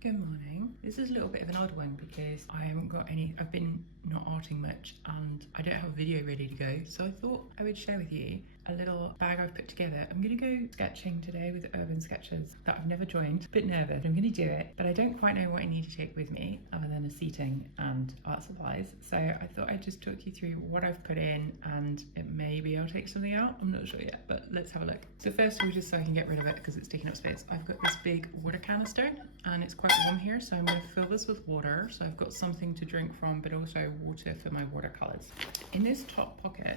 Good morning. This is a little bit of an odd one because I haven't got any, I've been not arting much and I don't have a video ready to go. So I thought I would share with you a little bag I've put together. I'm gonna go sketching today with urban sketches that I've never joined. A bit nervous, I'm gonna do it, but I don't quite know what I need to take with me other than a seating and art supplies. So I thought I'd just talk you through what I've put in and maybe I'll take something out. I'm not sure yet, but let's have a look. So first of all, just so I can get rid of it because it's taking up space, I've got this big water canister and it's quite warm here, so I'm going to fill this with water, so I've got something to drink from but also water for my watercolors. In this top pocket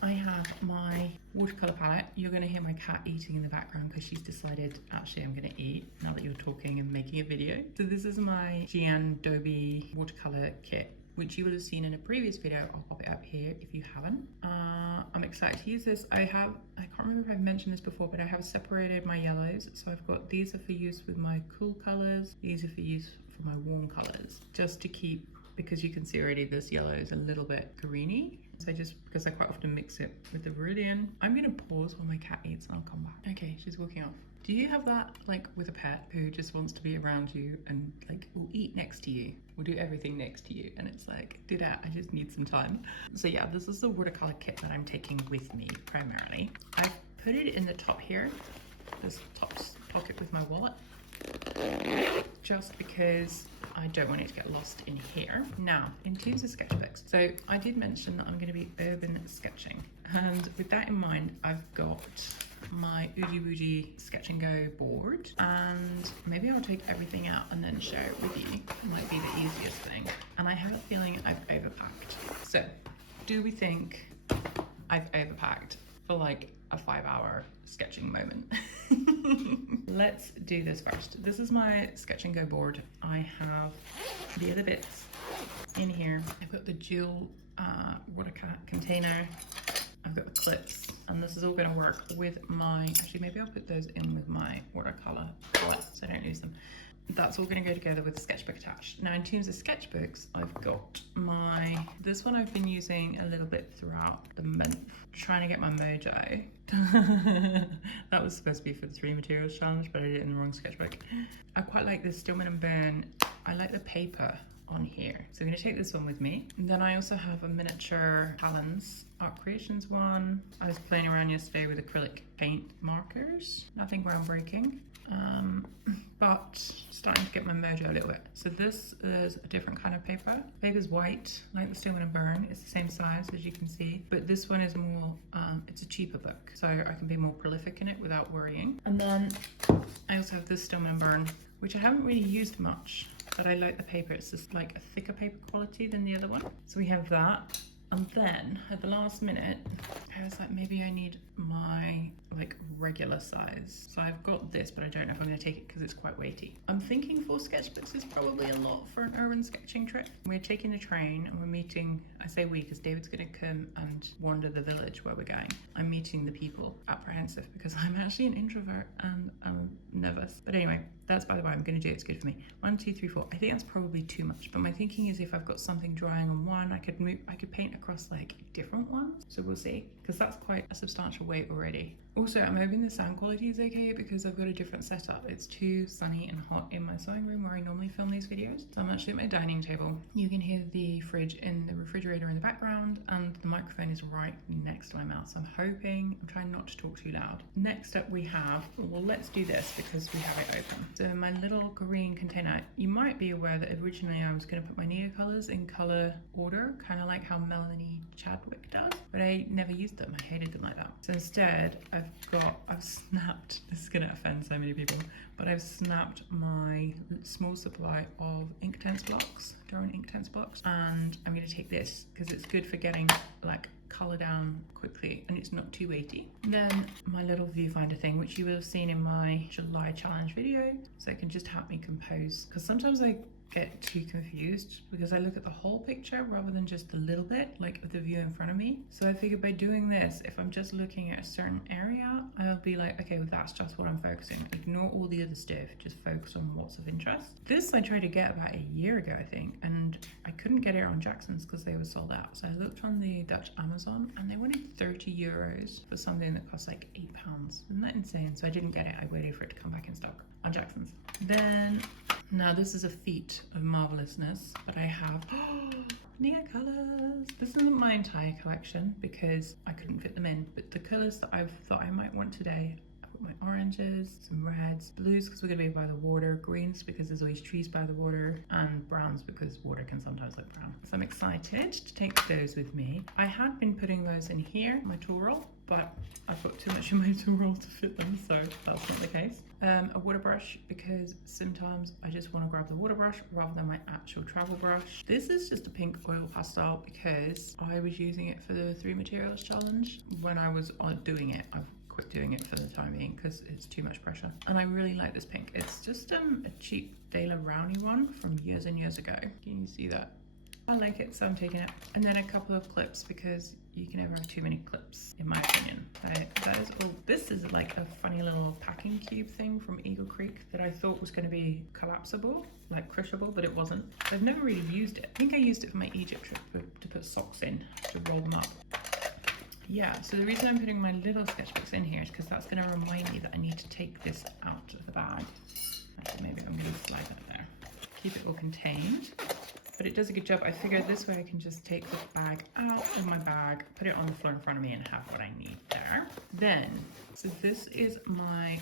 I have my watercolor palette. You're going to hear my cat eating in the background because she's decided actually I'm going to eat now that you're talking and making a video. So this is my Adobe watercolor kit, which you will have seen in a previous video. I'll pop it up here if you haven't. I'm excited to use this. I can't remember if I've mentioned this before, but I have separated my yellows. So I've got, these are for use with my cool colors, these are for use for my warm colors, just to keep, because you can see already this yellow is a little bit greeny. So because I quite often mix it with the Viridian. I'm gonna pause while my cat eats and I'll come back. Okay, she's walking off. Do you have that like with a pet who just wants to be around you and like will eat next to you, will do everything next to you, and it's like, do that, I just need some time. So yeah, this is the watercolor kit that I'm taking with me primarily. I've put it in the top here, this top pocket with my wallet, just because I don't want it to get lost in here. Now, in terms of sketchbooks, so I did mention that I'm going to be urban sketching, and with that in mind, I've got my Oogie Woogie Sketch and Go board, and maybe I'll take everything out and then share it with you. It might be the easiest thing. And I have a feeling I've overpacked. So, do we think I've overpacked for like a 5-hour sketching moment? Let's do this first. This is my Sketch and Go board. I have the other bits in here. I've got the dual watercolor container. I've got the clips, and this is all going to work with my, actually maybe I'll put those in with my watercolor palette so I don't lose them. That's all going to go together with the sketchbook attached. Now in terms of sketchbooks, I've got this one I've been using a little bit throughout the month, trying to get my mojo. That was supposed to be for the 3 materials challenge, but I did it in the wrong sketchbook. I quite like this Stillman and Burn. I like the paper on here, so I'm going to take this one with me. And then I also have a miniature Talons Art Creations one. I was playing around yesterday with acrylic paint markers, nothing groundbreaking, but starting to get my mojo a little bit. So this is a different kind of paper. The paper's white, like the Stillman and Burn. It's the same size as you can see, but this one is more, it's a cheaper book, so I can be more prolific in it without worrying. And then I also have this Stillman and Burn, which I haven't really used much, but I like the paper. It's just like a thicker paper quality than the other one. So we have that. And then at the last minute, I was like, maybe I need my like regular size. So I've got this, but I don't know if I'm gonna take it because it's quite weighty. I'm thinking 4 sketchbooks is probably a lot for an urban sketching trip. We're taking the train and we're meeting, I say we because David's gonna come and wander the village where we're going. I'm meeting the people, apprehensive because I'm actually an introvert and I'm nervous. But anyway, that's by the way, I'm gonna do it, it's good for me. 1, 2, 3, 4. I think that's probably too much, but my thinking is if I've got something drying on one, I could paint across like different ones. So we'll see, because that's quite a substantial weight already. Also, I'm hoping the sound quality is okay because I've got a different setup. It's too sunny and hot in my sewing room where I normally film these videos. So I'm actually at my dining table. You can hear the fridge in the refrigerator in the background, and the microphone is right next to my mouth. So I'm trying not to talk too loud. Next up we have, well, let's do this because we have it open. So my little green container, you might be aware that originally I was going to put my Neo colors in color order, kind of like how Melanie Chadwick does, but I never used them. I hated them like that. So instead I've snapped, this is going to offend so many people, but I've snapped my small supply of Inktense blocks, Derwent Inktense blocks, and I'm going to take this because it's good for getting like color down quickly and it's not too weighty. Then my little viewfinder thing, which you will have seen in my July challenge video, so it can just help me compose, because sometimes I get too confused because I look at the whole picture rather than just a little bit like of the view in front of me. So I figured by doing this, if I'm just looking at a certain area, I'll be like, okay, well that's just what I'm focusing on. Ignore all the other stuff, just focus on what's of interest. This I tried to get about a year ago, I think, and I couldn't get it on Jackson's because they were sold out. So I looked on the Dutch Amazon and they wanted 30 euros for something that costs like £8. Isn't that insane? So I didn't get it. I waited for it to come back in stock on Jackson's. Then Now this is a feat of marvelousness, but I have Neo colours. This isn't my entire collection because I couldn't fit them in, but the colours that I've thought I might want today, I've got my oranges, some reds, blues because we're going to be by the water, greens because there's always trees by the water, and browns because water can sometimes look brown. So I'm excited to take those with me. I had been putting those in here, my tool roll, but I've got too much in my tool roll to fit them, so that's not the case. A water brush because sometimes I just want to grab the water brush rather than my actual travel brush. This is just a pink oil pastel because I was using it for the 3 materials challenge. When I was doing it, I've quit doing it for the time being because it's too much pressure. And I really like this pink. It's just a cheap Dela Rowney one from years and years ago. Can you see that? I like it, so I'm taking it. And then a couple of clips because you can never have too many clips, in my opinion. That is all. This is like a funny little packing cube thing from Eagle Creek that I thought was going to be collapsible, like crushable, but it wasn't. I've never really used it. I think I used it for my Egypt trip to put socks in, to roll them up. Yeah, so the reason I'm putting my little sketchbooks in here is because that's going to remind me that I need to take this out of the bag. Actually, maybe I'm going to slide that there. Keep it all contained. But it does a good job. I figured this way I can just take the bag out of my bag, put it on the floor in front of me and have what I need there. Then, so this is my,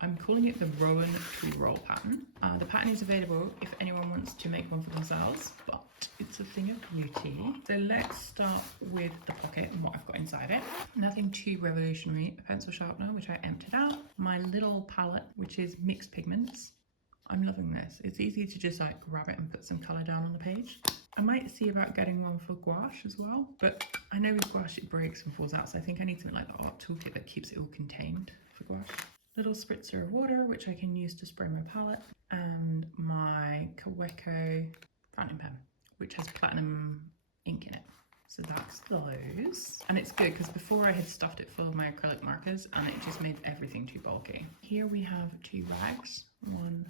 I'm calling it the Rowan tool roll pattern. The pattern is available if anyone wants to make one for themselves, but it's a thing of beauty. So let's start with the pocket and what I've got inside it. Nothing too revolutionary. A pencil sharpener, which I emptied out. My little palette, which is mixed pigments. I'm loving this. It's easy to just like grab it and put some colour down on the page. I might see about getting one for gouache as well, but I know with gouache it breaks and falls out, so I think I need something like the art toolkit that keeps it all contained for gouache. Little spritzer of water, which I can use to spray my palette, and my Kaweco fountain pen, which has platinum ink in it. So that's those. And it's good because before I had stuffed it full of my acrylic markers and it just made everything too bulky. Here we have 2 rags, 1,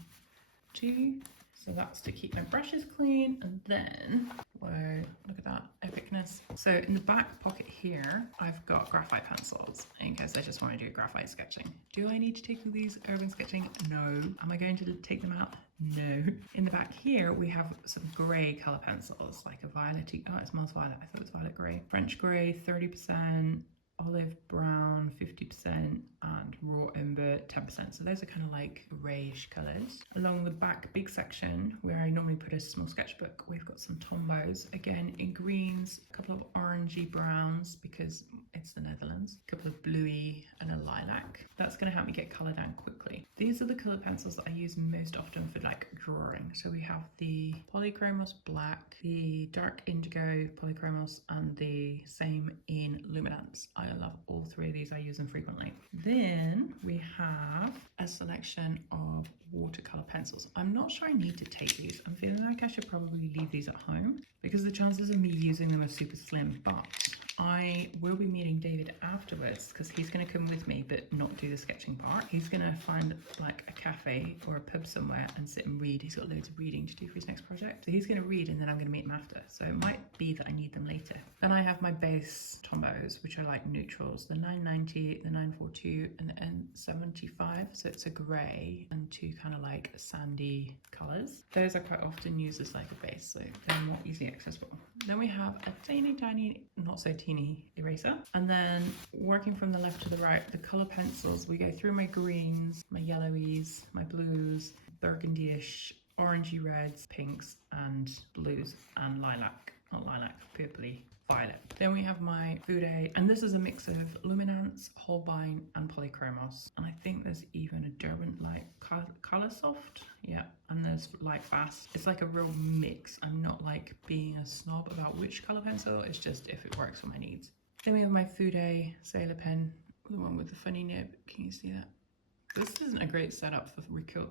2. So that's to keep my brushes clean. And then, whoa, look at that epicness. So in the back pocket here, I've got graphite pencils in case I just want to do graphite sketching. Do I need to take these urban sketching? No. Am I going to take them out? No. In the back here, we have some grey colour pencils, like a violet. Oh, it smells violet. I thought it was violet grey. French grey, 30%. Olive brown 50% and raw umber 10%. So those are kind of like greyish colours. Along the back big section where I normally put a small sketchbook, we've got some Tombos, again in greens, a couple of orangey browns because it's the Netherlands, a couple of bluey and a lilac. That's going to help me get colour down quickly. These are the colour pencils that I use most often for like drawing. So we have the Polychromos black, the dark indigo Polychromos, and the same in Luminance. I love all 3 of these. I use them frequently. Then we have a selection of watercolour pencils. I'm not sure I need to take these. I'm feeling like I should probably leave these at home because the chances of me using them are super slim, but I will be meeting David afterwards because he's going to come with me but not do the sketching part. He's going to find like a cafe or a pub somewhere and sit and read. He's got loads of reading to do for his next project. So he's going to read and then I'm going to meet him after. So it might be that I need them later. Then I have my base Tombos, which are like neutrals, the 990, the 942 and the N75. So it's a grey and 2 kind of like sandy colours. Those I quite often use as like a base, so they're more easily accessible. Then we have a tiny, not so teeny eraser. And then working from the left to the right, the colour pencils, we go through my greens, my yellowies, my blues, burgundy-ish, orangey reds, pinks and blues and lilac, not lilac, purpley, violet. Then we have my Fude, and this is a mix of Luminance, Holbein and Polychromos. And I think there's even a Derwent like Colour Soft. Yeah, and there's Light Fast. It's like a real mix. I'm not like being a snob about which colour pencil, it's just if it works for my needs. Then we have my Fude Sailor Pen, the one with the funny nib. Can you see that? This isn't a great setup for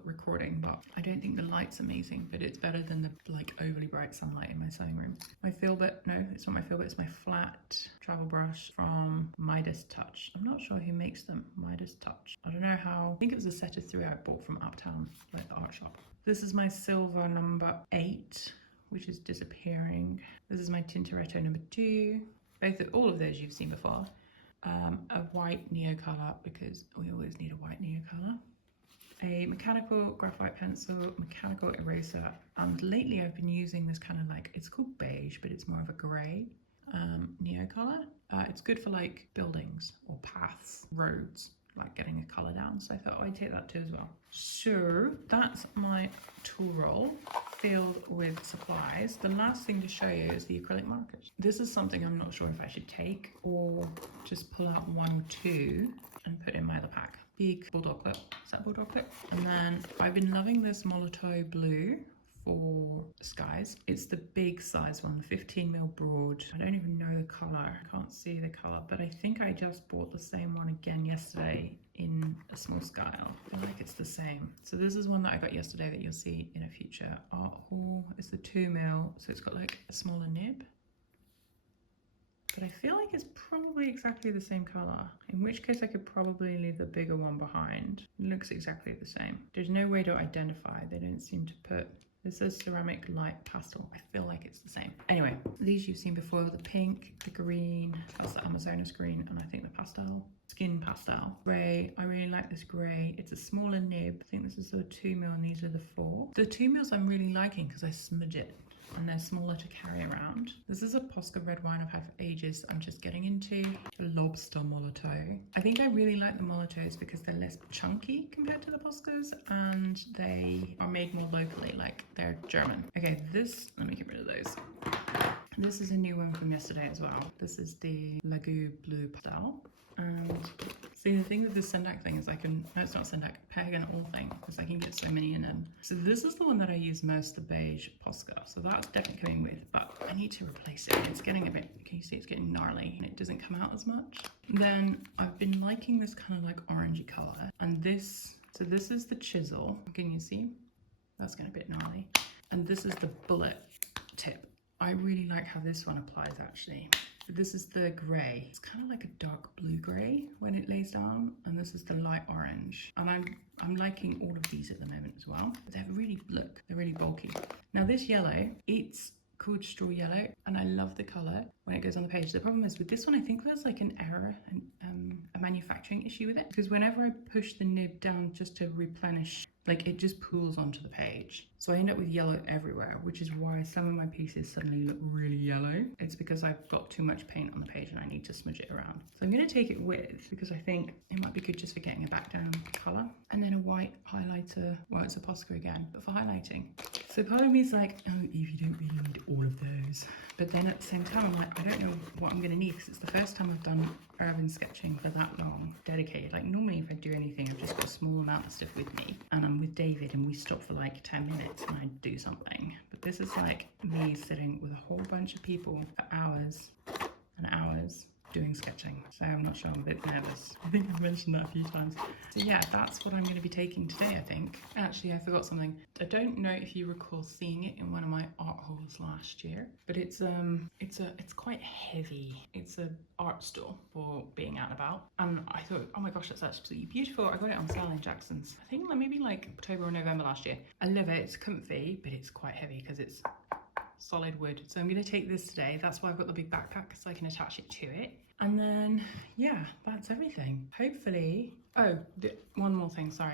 recording, but I don't think the light's amazing, but it's better than the like overly bright sunlight in my sewing room. My Filbert, no, it's not my Filbert, it's my flat travel brush from Midas Touch. I'm not sure who makes them, Midas Touch. I don't know how, I think it was a set of 3 I bought from Uptown, like the art shop. This is my silver number 8, which is disappearing. This is my Tintoretto number 2. All of those you've seen before. A white Neo colour because we always need a white Neo colour. a mechanical graphite pencil, mechanical eraser, and lately I've been using this kind of like, it's called beige, but it's more of a grey neo colour. It's good for like buildings or paths, roads, like getting a colour down. So I thought I'd take that too as well. So that's my tool roll filled with supplies. The last thing to show you is the acrylic markers. This is something I'm not sure if I should take or just pull out 1 or 2 and put in my other pack. Big bulldog clip. Is that bulldog clip? And then I've been loving this Molotow blue for skies. It's the big size one, 15mm broad. I don't even know the colour. I can't see the colour, but I think I just bought the same one again yesterday in a small scale. I feel like it's the same. So this is one that I got yesterday that you'll see in a future art haul. It's the 2mm, so it's got like a smaller nib. But I feel like it's probably exactly the same colour, in which case I could probably leave the bigger one behind. It looks exactly the same. There's no way to identify. They don't seem to put, this says ceramic light pastel. I feel like it's the same. Anyway, these you've seen before, the pink, the green, that's the Amazonas green, and I think the pastel, skin pastel. Grey, I really like this grey. It's a smaller nib. I think this is the 2mm and these are the 4. The 2mm I'm really liking because I smudge it and they're smaller to carry around. This is a Posca red wine I've had for ages. I'm just getting into the lobster Molotow. I think I really like the Molotows because they're less chunky compared to the Poscas and they are made more locally, like they're German. Okay, this, let me get rid of those. This is a new one from yesterday as well. This is the Lagoon Blue Pastel. And see, the thing with the Sendak thing is I can, no it's not Sendak, Peg-and-All thing, because I can get so many in them. So this is the one that I use most, the beige Posca. So that's definitely coming with, but I need to replace it. It's getting a bit, can you see it's getting gnarly and it doesn't come out as much. Then I've been liking this kind of like orangey colour. And this, so this is the chisel, can you see? That's getting a bit gnarly. And this is the bullet tip. I really like how this one applies actually. This is the grey. It's kind of like a dark blue grey when it lays down, and this is the light orange. And I'm liking all of these at the moment as well. They're really, look, they're really bulky. Now this yellow, it's called straw yellow, and I love the colour when it goes on the page. The problem is with this one, I think there's like an error and a manufacturing issue with it, because whenever I push the nib down just to replenish, like it just pools onto the page. So I end up with yellow everywhere, which is why some of my pieces suddenly look really yellow. It's because I've got too much paint on the page and I need to smudge it around. So I'm going to take it with, because I think it might be good just for getting a back down colour. And then a white highlighter, well it's a Posca again, but for highlighting. So part of me is like, oh Eve, you don't really need all of those. But then at the same time, I'm like, I don't know what I'm going to need, because it's the first time I've done urban sketching for that long, dedicated. Like normally if I do anything, I've just got a small amount of stuff with me and I'm with David and we stop for like 10 minutes and I do something. But this is like me sitting with a whole bunch of people for hours and hours doing sketching. So I'm not sure, I'm a bit nervous. I think I've mentioned that a few times. So yeah, that's what I'm going to be taking today, I think. Actually, I forgot something. I don't know if you recall seeing it in one of my art hauls last year, but it's quite heavy. It's a art store for being out and about. And I thought, oh my gosh, that's absolutely beautiful. I got it on sale in Jackson's. I think maybe like October or November last year. I love it. It's comfy, but it's quite heavy because it's solid wood. So I'm going to take this today. That's why I've got the big backpack, so I can attach it to it. And then yeah, that's everything. Hopefully, oh, one more thing, sorry.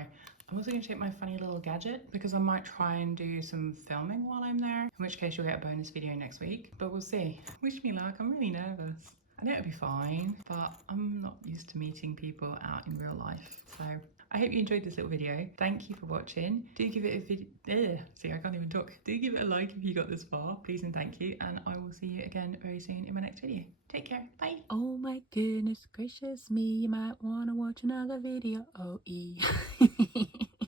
I'm also going to take my funny little gadget because I might try and do some filming while I'm there, in which case you'll get a bonus video next week, but we'll see. Wish me luck. I'm really nervous. I know it'll be fine, but I'm not used to meeting people out in real life. So I hope you enjoyed this little video. Thank you for watching. Do give it a video. See, I can't even talk. Do give it a like if you got this far, please and thank you. And I will see you again very soon in my next video. Take care. Bye. Oh my goodness gracious me. You might want to watch another video. Oh,